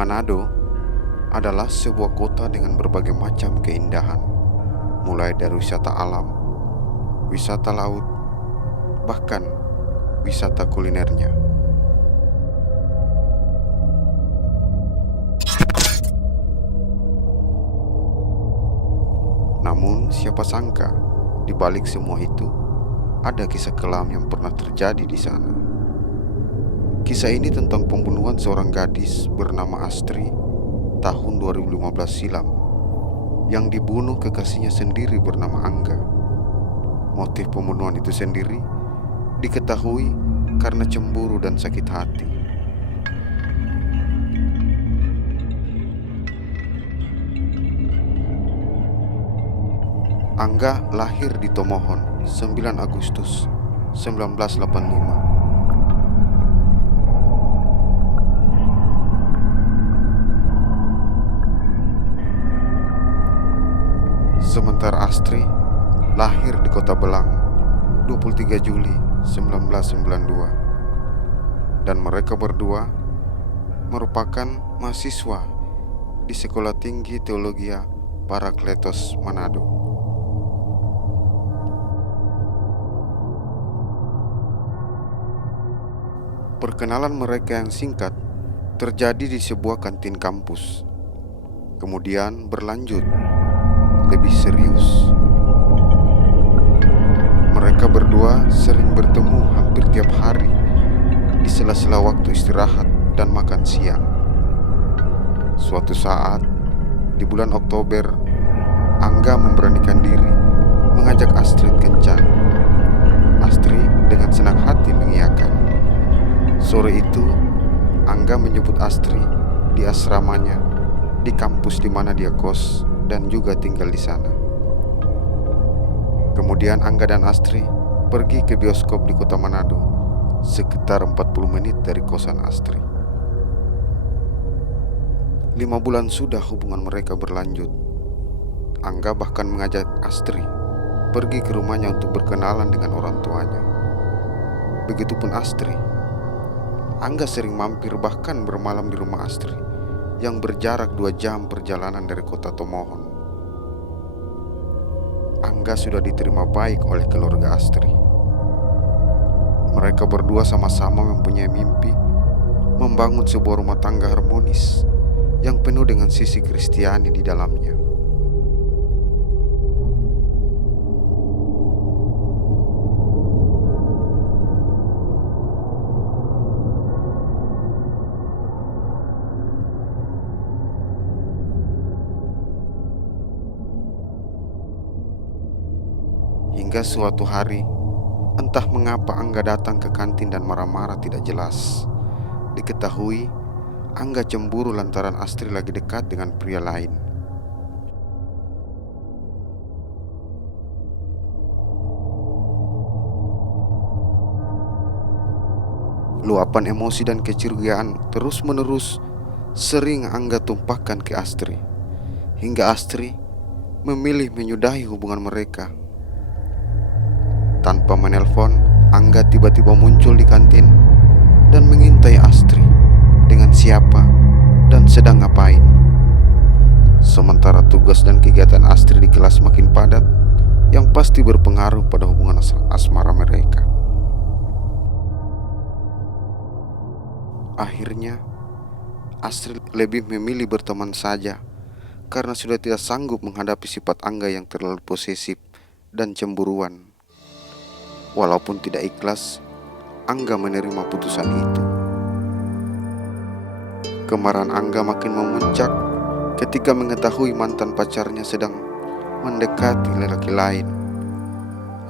Manado adalah sebuah kota dengan berbagai macam keindahan, mulai dari wisata alam, wisata laut, bahkan wisata kulinernya. Namun, siapa sangka di balik semua itu ada kisah kelam yang pernah terjadi di sana. Kisah ini tentang pembunuhan seorang gadis bernama Astri tahun 2015 silam yang dibunuh kekasihnya sendiri bernama Angga. Motif pembunuhan itu sendiri diketahui karena cemburu dan sakit hati. Angga lahir di Tomohon 9 Agustus 1985. Sementara Astri lahir di Kota Belang 23 Juli 1992. Dan mereka berdua merupakan mahasiswa di Sekolah Tinggi Teologi Parakletos Manado. Perkenalan mereka yang singkat terjadi di sebuah kantin kampus. Kemudian berlanjut lebih serius. Mereka berdua sering bertemu hampir tiap hari di sela-sela waktu istirahat dan makan siang. Suatu saat di bulan Oktober, Angga memberanikan diri mengajak Astrid kencan. Astrid dengan senang hati mengiyakan. Sore itu, Angga menjemput Astri di asramanya di kampus di mana dia kos dan juga tinggal di sana. Kemudian Angga dan Astri pergi ke bioskop di Kota Manado, sekitar 40 menit dari kosan Astri. 5 bulan sudah hubungan mereka berlanjut. Angga bahkan mengajak Astri pergi ke rumahnya untuk berkenalan dengan orang tuanya. Begitupun Astri. Angga sering mampir bahkan bermalam di rumah Astri yang berjarak 2 jam perjalanan dari kota Tomohon. Angga sudah diterima baik oleh keluarga Astri. Mereka berdua sama-sama mempunyai mimpi membangun sebuah rumah tangga harmonis yang penuh dengan sisi Kristiani di dalamnya. Hingga suatu hari, entah mengapa Angga datang ke kantin dan marah-marah tidak jelas. Diketahui, Angga cemburu lantaran Astri lagi dekat dengan pria lain. Luapan emosi dan kecurigaan terus-menerus sering Angga tumpahkan ke Astri, hingga Astri memilih menyudahi hubungan mereka. Tanpa menelpon, Angga tiba-tiba muncul di kantin dan mengintai Astri dengan siapa dan sedang ngapain. Sementara tugas dan kegiatan Astri di kelas makin padat, yang pasti berpengaruh pada hubungan asmara mereka. Akhirnya, Astri lebih memilih berteman saja karena sudah tidak sanggup menghadapi sifat Angga yang terlalu posesif dan cemburuan. Walaupun tidak ikhlas, Angga menerima putusan itu. Kemarahan Angga makin memuncak ketika mengetahui mantan pacarnya sedang mendekati lelaki lain.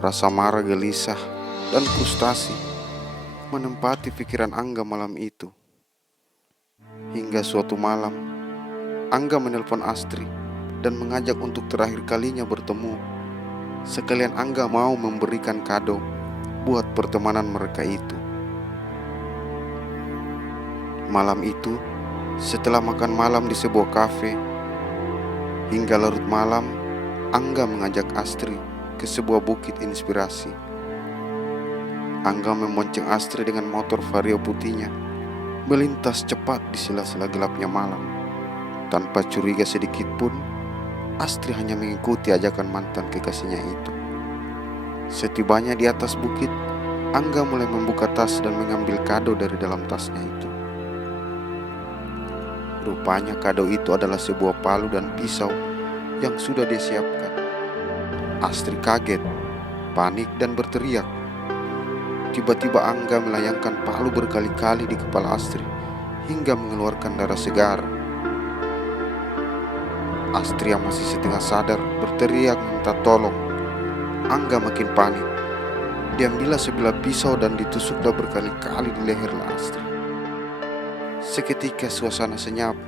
Rasa marah, gelisah, dan frustasi menempati pikiran Angga malam itu. Hingga suatu malam, Angga menelpon Astri dan mengajak untuk terakhir kalinya bertemu. Sekalian Angga mau memberikan kado buat pertemanan mereka itu. Malam itu, setelah makan malam di sebuah kafe, hingga larut malam, Angga mengajak Astri ke sebuah bukit inspirasi. Angga membonceng Astri dengan motor Vario putihnya melintas cepat di sela-sela gelapnya malam. Tanpa curiga sedikit pun, Astri hanya mengikuti ajakan mantan kekasihnya itu. Setibanya di atas bukit, Angga mulai membuka tas dan mengambil kado dari dalam tasnya itu. Rupanya kado itu adalah sebuah palu dan pisau yang sudah dia siapkan. Astri kaget, panik dan berteriak. Tiba-tiba Angga melayangkan palu berkali-kali di kepala Astri hingga mengeluarkan darah segar. Astri yang masih setengah sadar berteriak minta tolong. Angga makin panik. Diambillah sebilah pisau dan ditusuklah berkali-kali di leher Astri. Seketika suasana senyap.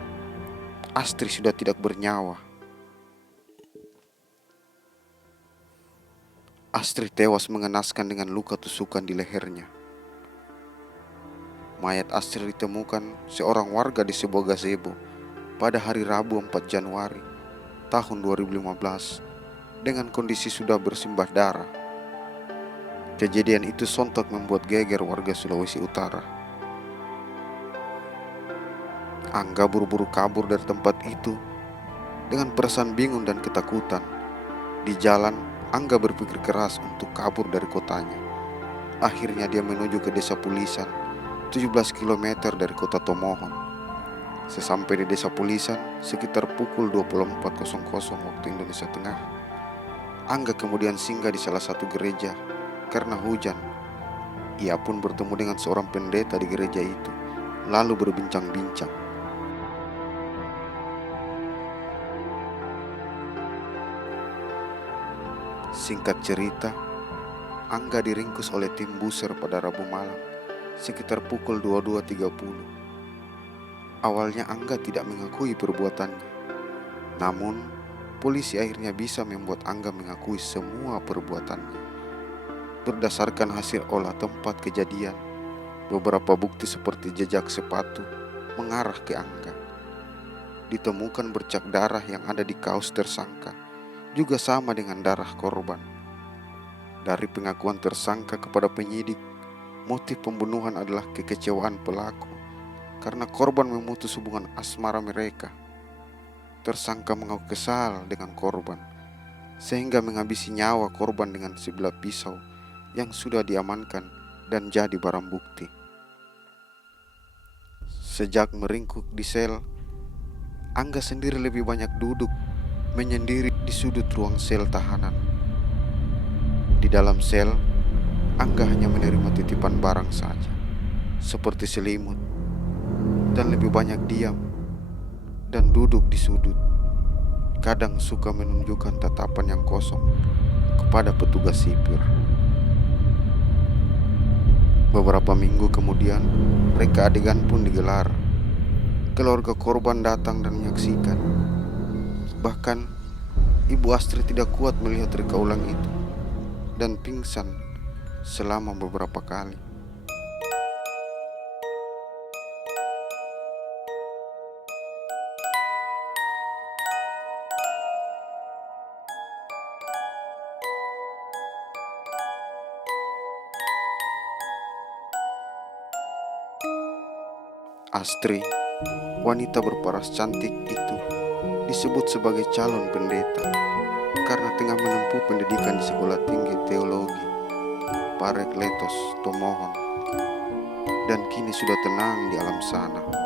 Astri sudah tidak bernyawa. Astri tewas mengenaskan dengan luka tusukan di lehernya. Mayat Astri ditemukan seorang warga di sebuah gazebo pada hari Rabu 4 Januari tahun 2015 dengan kondisi sudah bersimbah darah. Kejadian itu sontak membuat geger warga Sulawesi Utara. Angga buru-buru kabur dari tempat itu dengan perasaan bingung dan ketakutan. Di jalan, Angga berpikir keras untuk kabur dari kotanya. Akhirnya dia menuju ke desa Pulisan, 17 km dari kota Tomohon. Sesampai di desa Pulisan, sekitar pukul 24.00 waktu Indonesia Tengah, Angga kemudian singgah di salah satu gereja karena hujan. Ia pun bertemu dengan seorang pendeta di gereja itu, lalu berbincang-bincang. Singkat cerita, Angga diringkus oleh tim buser pada Rabu malam, sekitar pukul 22.30. Awalnya Angga tidak mengakui perbuatannya. Namun, polisi akhirnya bisa membuat Angga mengakui semua perbuatannya. Berdasarkan hasil olah tempat kejadian, beberapa bukti seperti jejak sepatu mengarah ke Angga. Ditemukan bercak darah yang ada di kaos tersangka, juga sama dengan darah korban. Dari pengakuan tersangka kepada penyidik, motif pembunuhan adalah kekecewaan pelaku karena korban memutus hubungan asmara mereka. Tersangka mengaku kesal dengan korban, sehingga menghabisi nyawa korban dengan sebilah pisau yang sudah diamankan dan jadi barang bukti. Sejak meringkuk di sel, Angga sendiri lebih banyak duduk menyendiri di sudut ruang sel tahanan. Di dalam sel, Angga hanya menerima titipan barang saja, seperti selimut, dan lebih banyak diam dan duduk di sudut. Kadang suka menunjukkan tatapan yang kosong kepada petugas sipir. Beberapa minggu kemudian, reka adegan pun digelar. Keluarga korban datang dan menyaksikan. Bahkan, Ibu Astri tidak kuat melihat reka ulang itu dan pingsan selama beberapa kali. Astri, wanita berparas cantik itu, disebut sebagai calon pendeta karena tengah menempuh pendidikan di Sekolah Tinggi Teologi Parekletos Tomohon dan kini sudah tenang di alam sana.